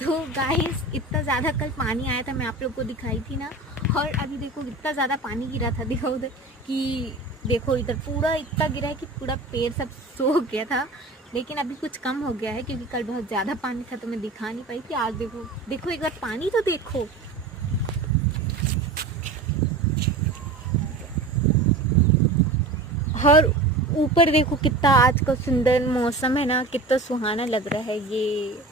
तो गाइस इतना ज़्यादा कल पानी आया था, मैं आप लोग को दिखाई थी ना। और अभी देखो इतना ज़्यादा पानी गिरा था, देखो उधर कि देखो इधर पूरा इतना गिरा है कि पूरा पेड़ सब सूख गया था। लेकिन अभी कुछ कम हो गया है क्योंकि कल बहुत ज़्यादा पानी था तो मैं दिखा नहीं पाई थी। आज देखो देखो एक बार पानी तो देखो। और ऊपर देखो कितना आज का सुंदर मौसम है ना, कितना सुहाना लग रहा है ये।